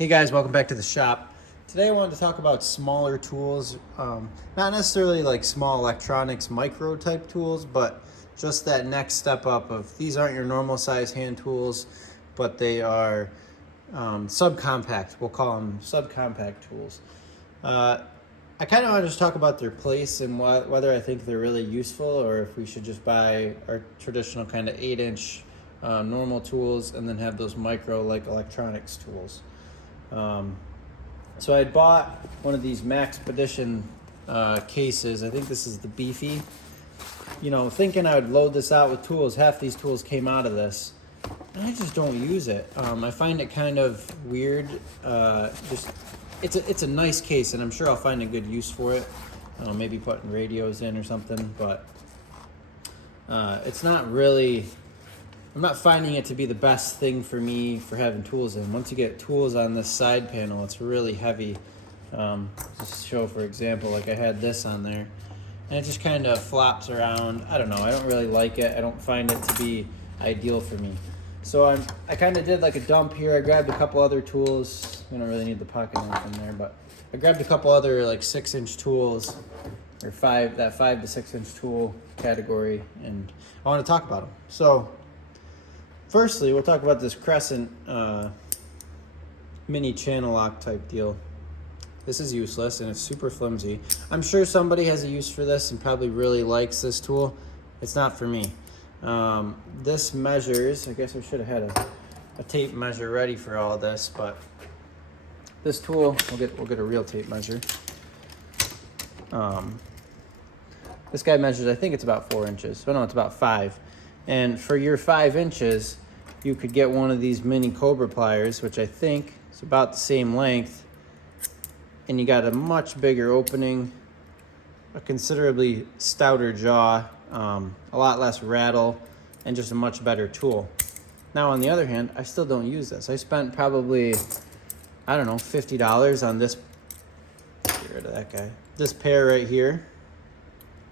Hey guys, welcome back to the shop. Today I wanted to talk about smaller tools, not necessarily like small electronics micro type tools, but just that next step up of these aren't your normal size hand tools, but they are subcompact. We'll call them subcompact tools. I kind of want to just talk about their place and whether I think they're really useful or if we should just buy our traditional kind of 8-inch normal tools and then have those micro like electronics tools. So I had bought one of these Maxpedition cases. I think this is the Beefy. You know, thinking I would load this out with tools. Half these tools came out of this, and I just don't use it. I find it kind of weird. It's a nice case, and I'm sure I'll find a good use for it. Maybe putting radios in or something, but it's not really. I'm not finding it to be the best thing for me for having tools in. Once you get tools on this side panel, it's really heavy. Just to show, for example, like I had this on there, and it just kind of flops around. I don't know. I don't really like it. I don't find it to be ideal for me. So I kind of did like a dump here. I grabbed a couple other tools. We don't really need the pocket knife in there, but I grabbed a couple other like 6-inch tools, or that 5 to 6 inch tool category, and I want to talk about them. So firstly, we'll talk about this Crescent mini channel lock type deal. This is useless and it's super flimsy. I'm sure somebody has a use for this and probably really likes this tool. It's not for me. This measures, I guess I should have had a tape measure ready for all of this, but this tool, we'll get a real tape measure. This guy measures, I think it's about 4 inches. Oh no, it's about 5. And for your 5 inches, you could get one of these mini Cobra pliers, which I think is about the same length. And you got a much bigger opening, a considerably stouter jaw, a lot less rattle, and just a much better tool. Now, on the other hand, I still don't use this. I spent probably, I don't know, $50 on this. Get rid of that guy. This pair right here.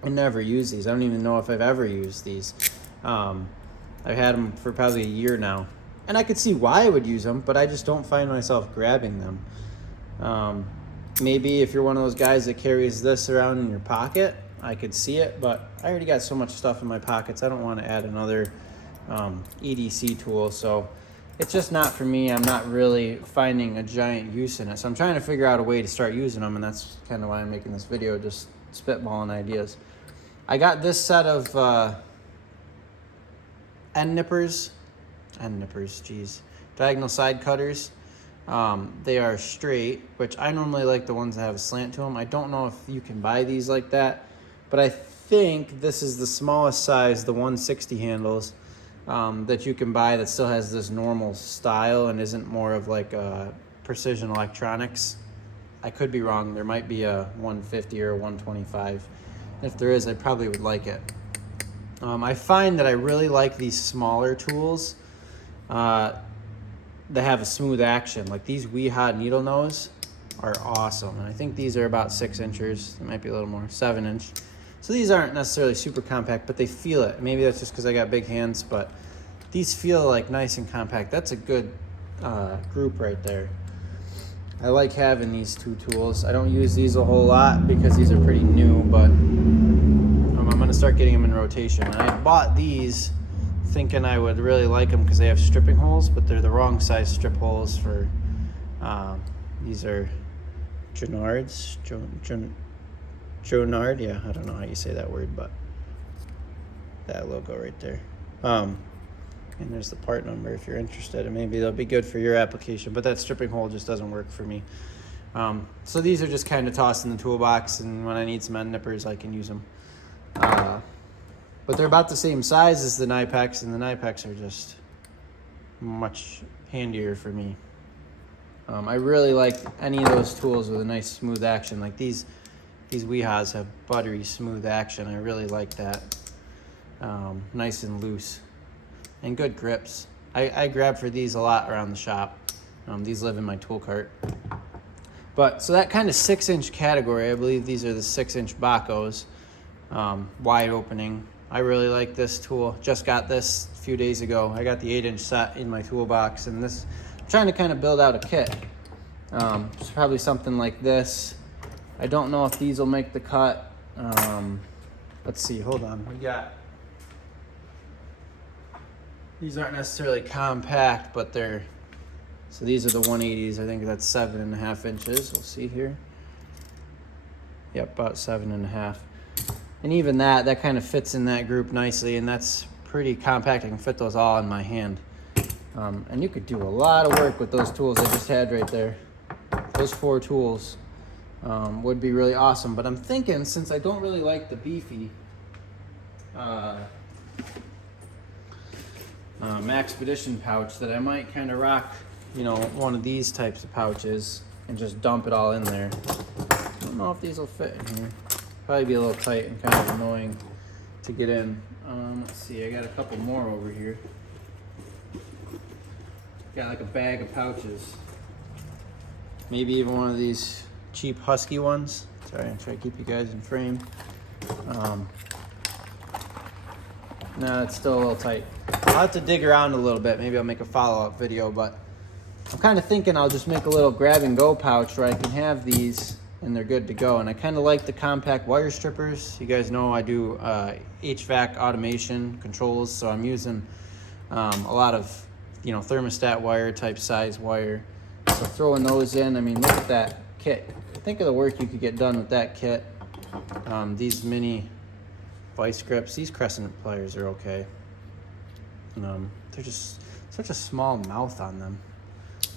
I never use these. I don't even know if I've ever used these. I've had them for probably a year now, and I could see why I would use them, but I just don't find myself grabbing them. Maybe if you're one of those guys that carries this around in your pocket, I could see it, but I already got so much stuff in my pockets. I don't want to add another EDC tool, so it's just not for me. I'm not really finding a giant use in it, so I'm trying to figure out a way to start using them, and that's kind of why I'm making this video, just spitballing ideas. I got this set of end nippers, diagonal side cutters. They are straight, which I normally like the ones that have a slant to them. I don't know if you can buy these like that, but I think this is the smallest size, the 160 handles, that you can buy that still has this normal style and isn't more of like a precision electronics. I could be wrong. There might be a 150 or a 125. If there is, I probably would like it. I find that I really like these smaller tools that have a smooth action. Like these Wiha needle nose are awesome. And I think these are about 6 inches. It might be a little more, 7 inch. So these aren't necessarily super compact, but they feel it. Maybe that's just because I got big hands, but these feel like nice and compact. That's a good group right there. I like having these two tools. I don't use these a whole lot because these are pretty new, but I'm going to start getting them in rotation. And I bought these thinking I would really like them because they have stripping holes, but they're the wrong size strip holes for, these are Jonards, Jonard, yeah, I don't know how you say that word, but that logo right there. And there's the part number if you're interested, and maybe they'll be good for your application, but that stripping hole just doesn't work for me. So these are just kind of tossed in the toolbox, and when I need some end nippers, I can use them. But they're about the same size as the Knipex, and the Knipex are just much handier for me. I really like any of those tools with a nice smooth action. Like these Wihas have buttery smooth action. I really like that. Nice and loose. And good grips. I grab for these a lot around the shop. These live in my tool cart. But so that kind of 6-inch category, I believe these are the 6-inch Bakos, wide opening. I really like this tool. Just got this a few days ago. I got the 8-inch set in my toolbox, and this, I'm trying to kind of build out a kit. It's probably something like this. I don't know if these will make the cut. Let's see, hold on. These aren't necessarily compact, but so these are the 180s. I think that's 7.5 inches. We'll see here. Yep, about 7.5. And even that kind of fits in that group nicely, and that's pretty compact. I can fit those all in my hand. And you could do a lot of work with those tools I just had right there. Those 4 tools would be really awesome. But I'm thinking, since I don't really like the beefy Maxpedition pouch, that I might kind of rock, one of these types of pouches and just dump it all in there. I don't know if these will fit in here. Probably be a little tight and kind of annoying to get in. Let's see, I got a couple more over here. Got like a bag of pouches. Maybe even one of these cheap Husky ones. Sorry, I'm trying to keep you guys in frame. No, it's still a little tight. I'll have to dig around a little bit. Maybe I'll make a follow-up video, but I'm kind of thinking I'll just make a little grab-and-go pouch where I can have these and they're good to go. And I kind of like the compact wire strippers. You guys know I do HVAC automation controls, so I'm using a lot of thermostat wire type size wire. So throwing those in, I mean, look at that kit. Think of the work you could get done with that kit. These mini vice grips, these crescent pliers are okay. They're just such a small mouth on them.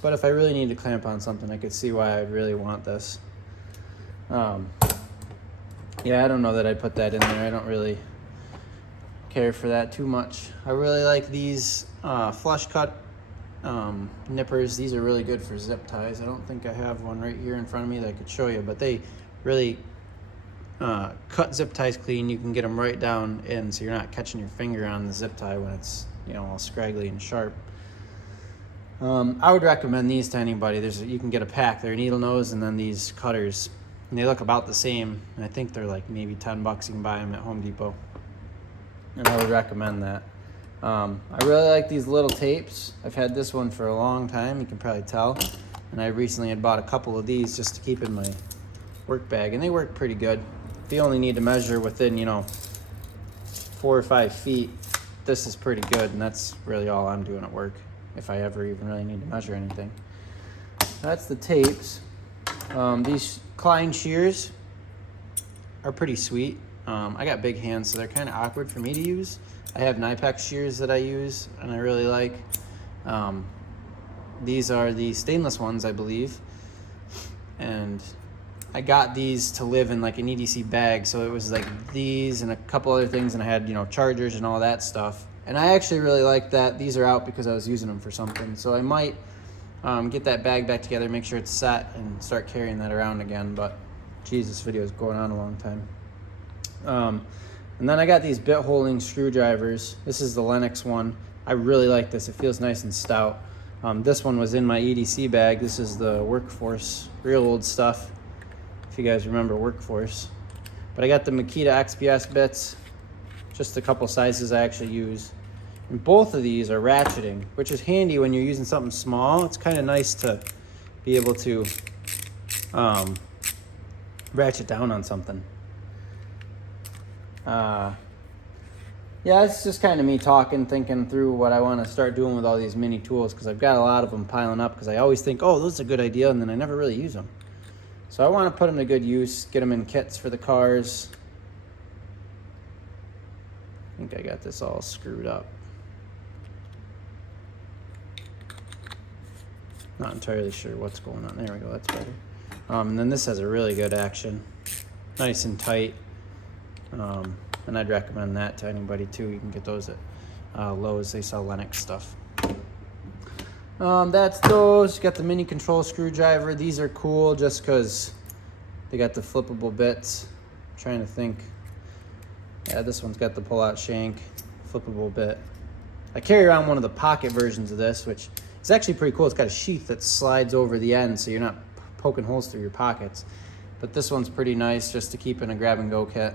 But if I really need to clamp on something, I could see why I'd really want this. Yeah, I don't know that I'd put that in there. I don't really care for that too much. I really like these flush cut nippers. These are really good for zip ties. I don't think I have one right here in front of me that I could show you, but they really cut zip ties clean. You can get them right down in, so you're not catching your finger on the zip tie when it's all scraggly and sharp. I would recommend these to anybody. You can get a pack. They're needle nose and then these cutters, and they look about the same. And I think they're like maybe $10. You can buy them at Home Depot, and I would recommend that. I really like these little tapes. I've had this one for a long time. You can probably tell. And I recently had bought a couple of these just to keep in my work bag, and they work pretty good. If you only need to measure within 4 or 5 feet, this is pretty good, and that's really all I'm doing at work, if I ever even really need to measure anything. That's the tapes. These Klein shears are pretty sweet. I got big hands, so they're kind of awkward for me to use. I have Knipex shears that I use, and I really like. These are the stainless ones, I believe. And I got these to live in like an EDC bag, so it was like these and a couple other things, and I had chargers and all that stuff. And I actually really like that. These are out because I was using them for something, so I might get that bag back together, make sure it's set, and start carrying that around again. But geez, this video is going on a long time. And then I got these bit holding screwdrivers. This is the Lennox one. I really like this. It feels nice and stout. This one was in my EDC bag. This is the Workforce, real old stuff, if you guys remember Workforce. But I got the Makita XPS bits, just a couple sizes I actually use. And both of these are ratcheting, which is handy when you're using something small. It's kind of nice to be able to ratchet down on something. Yeah, it's just kind of me talking, thinking through what I want to start doing with all these mini tools, because I've got a lot of them piling up, because I always think, oh, those are a good idea, and then I never really use them. So I want to put them to good use, get them in kits for the cars. I think I got this all screwed up. Not entirely sure what's going on. There we go, that's better. And then this has a really good action. Nice and tight. And I'd recommend that to anybody too. You can get those at Lowe's. They sell Lennox stuff. That's those. Got the mini control screwdriver. These are cool just because they got the flippable bits. I'm trying to think. Yeah, this one's got the pull-out shank, flippable bit. I carry around one of the pocket versions of this, which is actually pretty cool. It's got a sheath that slides over the end, so you're not poking holes through your pockets. But this one's pretty nice just to keep in a grab-and-go kit.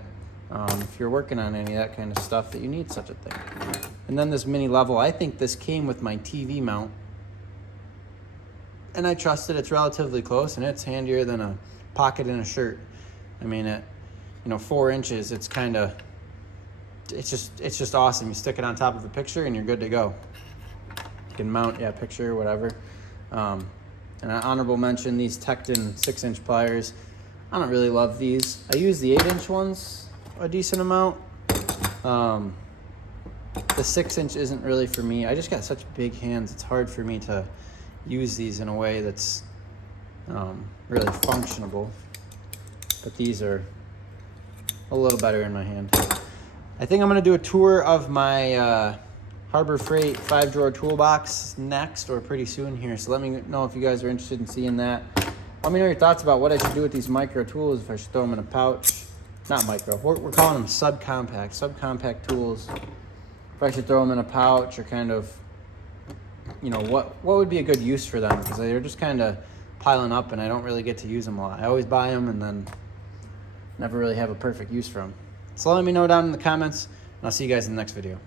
If you're working on any of that kind of stuff that you need such a thing. And then this mini level, I think this came with my TV mount. and I trust it. It's relatively close, and it's handier than a pocket in a shirt. I mean, at 4 inches, it's just awesome. You stick it on top of a picture, and you're good to go. You can mount, picture, whatever. And an honorable mention, these Tekton 6-inch pliers. I don't really love these. I use the 8-inch ones a decent amount. The 6-inch isn't really for me. I just got such big hands. It's hard for me to use these in a way that's really functionable. But these are a little better in my hand. I think I'm going to do a tour of my Harbor Freight 5-drawer toolbox next, or pretty soon here. So let me know if you guys are interested in seeing that. Let me know your thoughts about what I should do with these micro tools, if I should throw them in a pouch. Not micro, we're calling them subcompact tools. If I should throw them in a pouch, or kind of, what would be a good use for them, because they're just kind of piling up and I don't really get to use them a lot. I always buy them and then never really have a perfect use for them. So let me know down in the comments, and I'll see you guys in the next video.